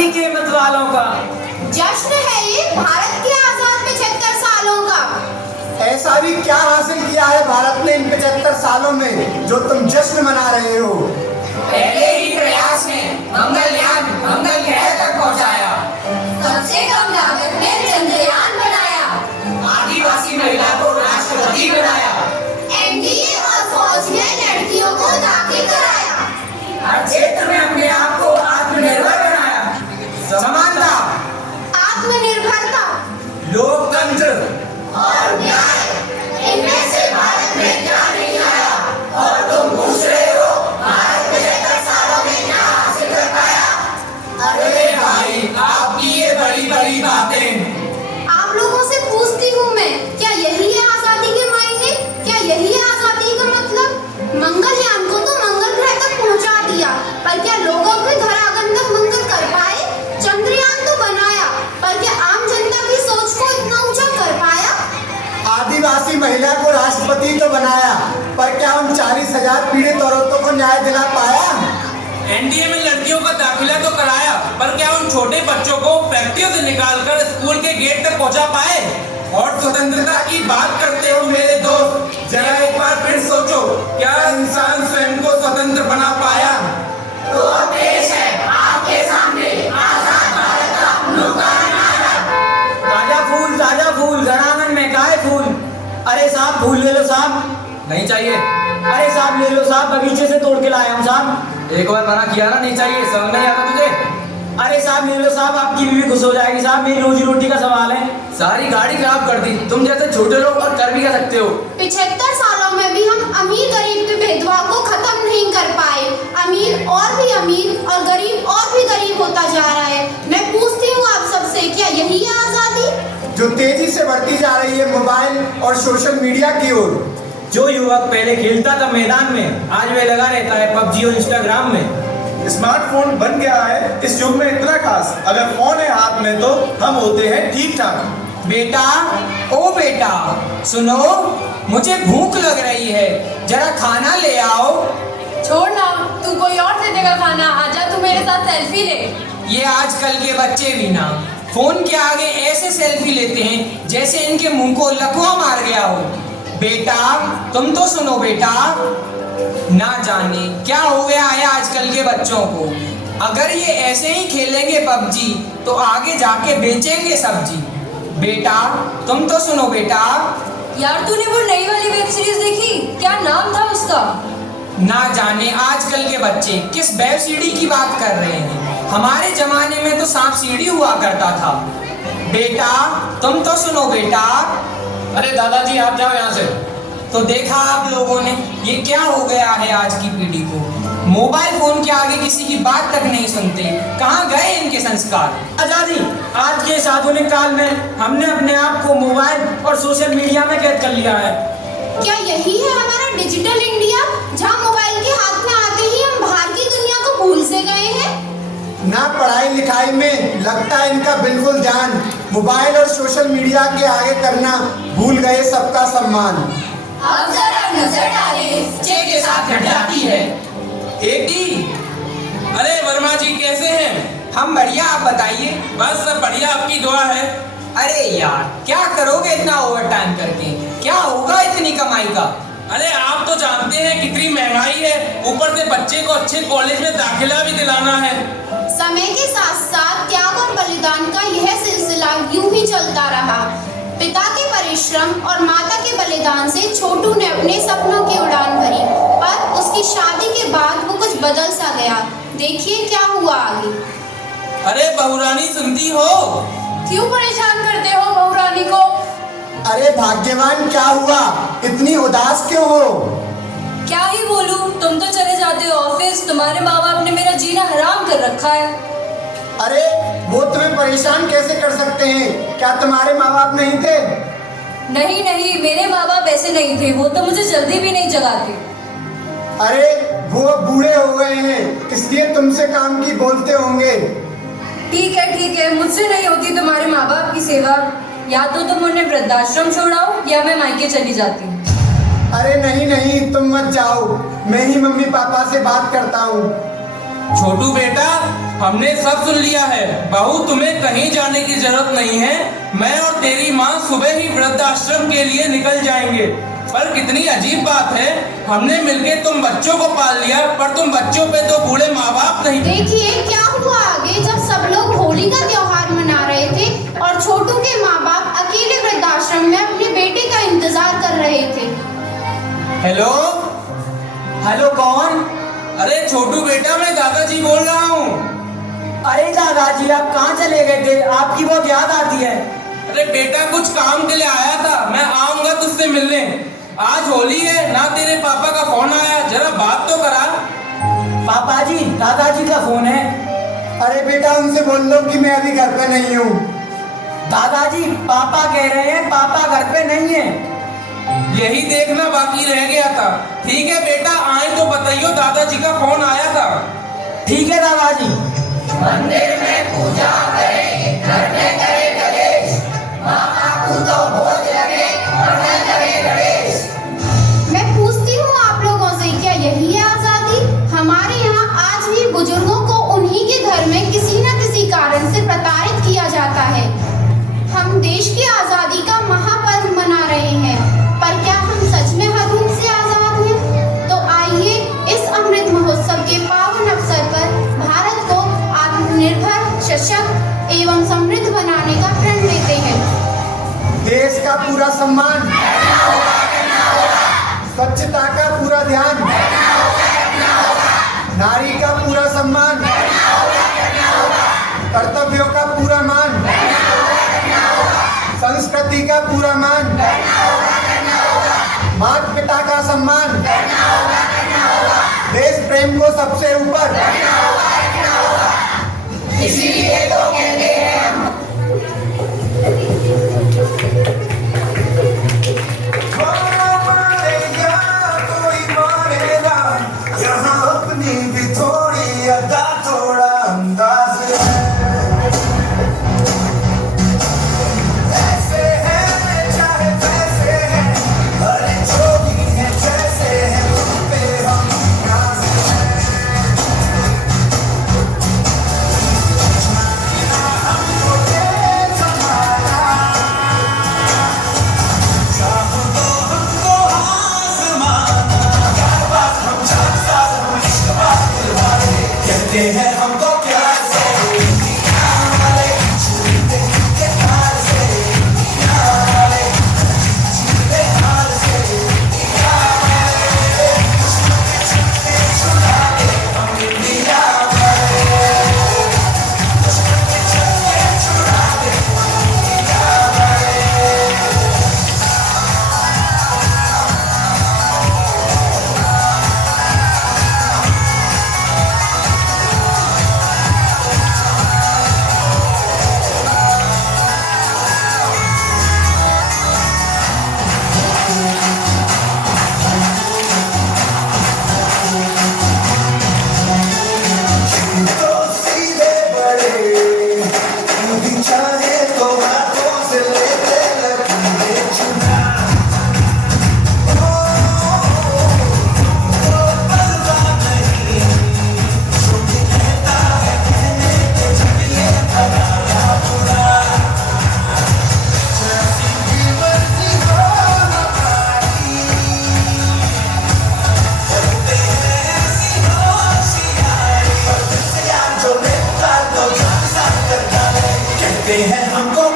आजादी के मत वालों का जश्न है ये भारत के आजाद 75 सालों का। ऐसा भी क्या हासिल किया है भारत ने इन 75 सालों में जो तुम जश्न मना रहे हो? पहले ही प्रयास में मंगलयान मंगल ग्रह तक पहुंचाया, सबसे कम लागत में चंद्रयान बनाया, आदिवासी महिला को राष्ट्रपति बनाया, एनडीए और फौज में लड़कियों को दाखिल कराया, हर क्षेत्र में अपने आप को आत्मनिर्भर बनाया, समानता, आत्मनिर्भरता लोकतंत्र और न्याय, इनमें से भारत में क्या नहीं आया? और तुम पूछ रहे हो भारत 75 सालों में क्या हासिल कर पाया? अरे भाई, आपकी ये बड़ी बड़ी बातें। आप लोगों से पूछती हूँ मैं, क्या यही है आजादी के मायने? क्या यही है आजादी का मतलब? मंगलयान को तो मंगल ग्रह तक पहुंचा दिया, पर क्या लोगों के धरातल तक मंगल कर पाए? चंद्रयान तो बनाया, पर क्या आम जनता की सोच को इतना ऊंचा कर पाया? आदिवासी महिला को राष्ट्रपति तो बनाया, पर क्या उन 40,000 पीड़ित औरतों को न्याय दिला पाया? एनडीए में लड़कियों का दाखिला तो कराया, पर क्या उन छोटे बच्चों को फैक्ट्रियों से निकालकर स्कूल के गेट तक पहुंचा पाए? और स्वतंत्रता की बात करते हो मेरे दोस्त, जरा एक बार फिर सोचो, क्या इंसान स्वयं को स्वतंत्र बना पाया? तो पेश है आपके सामने आजाद भारत का लोकार्पण नारा। ताजा फूल घरांगन में काहे फूल? अरे साहब फूल ले लो साहब। नहीं चाहिए। अरे साहब ले लो साहब, बगीचे से तोड़ के लाया हूँ साहब। एक बार मना किया ना, नहीं चाहिए, समझ नहीं आता तुझे? अरे साहब ले लो साहब, आपकी बीवी खुश हो जाएगी साहब, मेरी रोजी रोटी का सवाल है। सारी गाड़ी खराब कर दी। तुम जैसे छोटे लोग और कर भी क्या सकते हो? 75 सालों में भी हम अमीर गरीब के भेदभाव को खत्म नहीं कर पाए। अमीर और भी अमीर और गरीब और भी गरीब होता जा रहा है। मैं पूछती हूँ आप सबसे, क्या यही है आजादी? जो तेजी से बढ़ती जा रही है मोबाइल और सोशल मीडिया की ओर। जो युवक पहले खेलता था मैदान में, आज वे लगा रहता है पबजी और इंस्टाग्राम में। स्मार्टफोन बन गया है इस युग में इतना खास, अगर फोन है हाथ में तो हम होते हैं ठीक ठाक। बेटा, ओ बेटा, सुनो, मुझे भूख लग रही है, जरा खाना ले आओ। छोड़ ना, तू कोई और दे देगा खाना। आजा, तू मेरे साथ सेल्फी ले। ये आजकल के बच्चे भी ना फोन के आगे ऐसे सेल्फी लेते हैं जैसे इनके मुंह को लकवा मार गया हो। बेटा, तुम तो सुनो बेटा, ना जाने क्या हो गया है आजकल के बच्चों को। अगर ये ऐसे ही खेलेंगे पबजी तो आगे जाके बेचेंगे सब्जी। बेटा, तुम तो सुनो बेटा। यार, तूने वो नई वाली वेब सीरीज देखी? क्या नाम था उसका? ना जाने आजकल के बच्चे किस वेब सीडी की बात कर रहे हैं। हमारे जमाने में तो सांप सीढ़ी हुआ करता था। बेटा, तुम तो सुनो बेटा। अरे दादाजी, आप जाओ यहाँ से। तो देखा आप लोगों ने, ये क्या हो गया है आज की पीढ़ी को। मोबाइल फोन के आगे किसी की बात तक नहीं सुनते। कहाँ गए इनके संस्कार? आजादी, आज के इस आधुनिक काल में हमने अपने आप को मोबाइल और सोशल मीडिया में कैद कर लिया है। क्या यही है हमारा डिजिटल इंडिया, जहाँ मोबाइल के हाथ में आते ही हम बाहर की दुनिया को भूल से गए हैं? ना पढ़ाई लिखाई में लगता है इनका बिल्कुल ध्यान, मोबाइल और सोशल मीडिया के आगे करना भूल गए सबका सम्मान। अब जरा नजर डालें, बच्चे के साथ घट जाती है। अरे वर्मा जी, कैसे हैं? हम बढ़िया, आप बताइए। बस सब बढ़िया, आपकी दुआ है। अरे यार, क्या करोगे इतना ओवर टाइम करके? क्या होगा इतनी कमाई का? अरे आप तो जानते हैं कितनी महंगाई है, ऊपर से बच्चे को अच्छे कॉलेज में दाखिला भी दिलाना है। समय के साथ साथ त्याग और बलिदान का यह सिलसिला यूं ही चलता रहा। पिता के परिश्रम और माता के बलिदान से छोटू ने अपने सपनों की उड़ान भरी, पर उसकी शादी के बाद वो कुछ बदल सा गया। देखिए क्या हुआ आगे। अरे बहुरानी, सुनती हो? क्यों परेशान करते हो बहू रानी को? अरे भाग्यवान, क्या हुआ? इतनी उदास क्यों हो? क्या ही बोलूं, तुम तो चले जाते हो ऑफिस। तुम्हारे माँ बाप ने मेरा जीना हराम कर रखा है। अरे वो तुम्हें परेशान कैसे कर सकते हैं? क्या तुम्हारे माँ बाप नहीं थे? नहीं नहीं, मेरे माँ बाप ऐसे नहीं थे। वो तो मुझे जल्दी भी नहीं जगाते। अरे वो बूढ़े हो गए हैं, इसलिए तुमसे काम की बोलते होंगे। ठीक है, मुझसे नहीं होती तुम्हारे माँ बाप की सेवा। या तो तुम उन्हें वृद्धाश्रम छोड़ाओ या मैं मायके चली जाती हूँ। अरे नहीं नहीं, तुम मत जाओ, मैं ही मम्मी पापा से बात करता हूँ। छोटू बेटा, हमने सब सुन लिया है। बहू, तुम्हें कहीं जाने की जरूरत नहीं है। मैं और तेरी माँ सुबह ही वृद्धाश्रम के लिए निकल जाएंगे। पर कितनी अजीब बात है, हमने मिलके तुम बच्चों को पाल लिया, पर तुम बच्चों पे तो बूढ़े माँ बाप नहीं। देखिए क्या हुआ आगे, जब सब लोग होली का त्योहार मना रहे थे और छोटू के माँ बाप अकेले वृद्धाश्रम में अपने बेटे का इंतजार कर रहे थे। हेलो हेलो, कौन? अरे छोटू बेटा, मैं दादाजी बोल रहा हूँ। अरे दादाजी, आप कहाँ चले गए थे? आपकी बहुत याद आती है। अरे बेटा, कुछ काम के लिए आया था, मैं आऊंगा तुझसे मिलने। आज होली है ना, तेरे पापा का फोन आया, जरा बात तो करा। पापा जी, दादाजी का फोन है। अरे बेटा, उनसे बोल दो कि मैं अभी घर पे नहीं हूँ। दादाजी, पापा कह रहे हैं पापा घर पे नहीं है। यही देखना बाकी रह गया था। ठीक है बेटा, आए तो बताइयो, दादाजी का फोन आया था। ठीक है दादाजी। मंदिर में पूजा करें, घर में करें गणेश, मामा को तो भोज लगे और न करे गणेश। मैं पूछती हूँ आप लोगों से, क्या यही है आजादी? हमारे यहाँ आज भी बुजुर्गों को उन्हीं के घर में किसी न किसी कारण से प्रताड़ित किया जाता है। हम देश की आजादी का महापर्व मना रहे हैं, पर क्या हम सच में हर रूप से आजाद हैं? तो आइए इस अमृत महोत्सव के पावन अवसर पर भारत को आत्मनिर्भर, सशक्त एवं समृद्ध बनाने का प्रण लेते हैं। देश का पूरा सम्मान, स्वच्छता का पूरा ध्यान, नारी का पूरा सम्मान, कर्तव्यों का पूरा मान, संस्कृति का पूरा मान, माता पिता का सम्मान, देश प्रेम को सबसे ऊपर। इसीलिए तो कहते हैं हम हैं हमको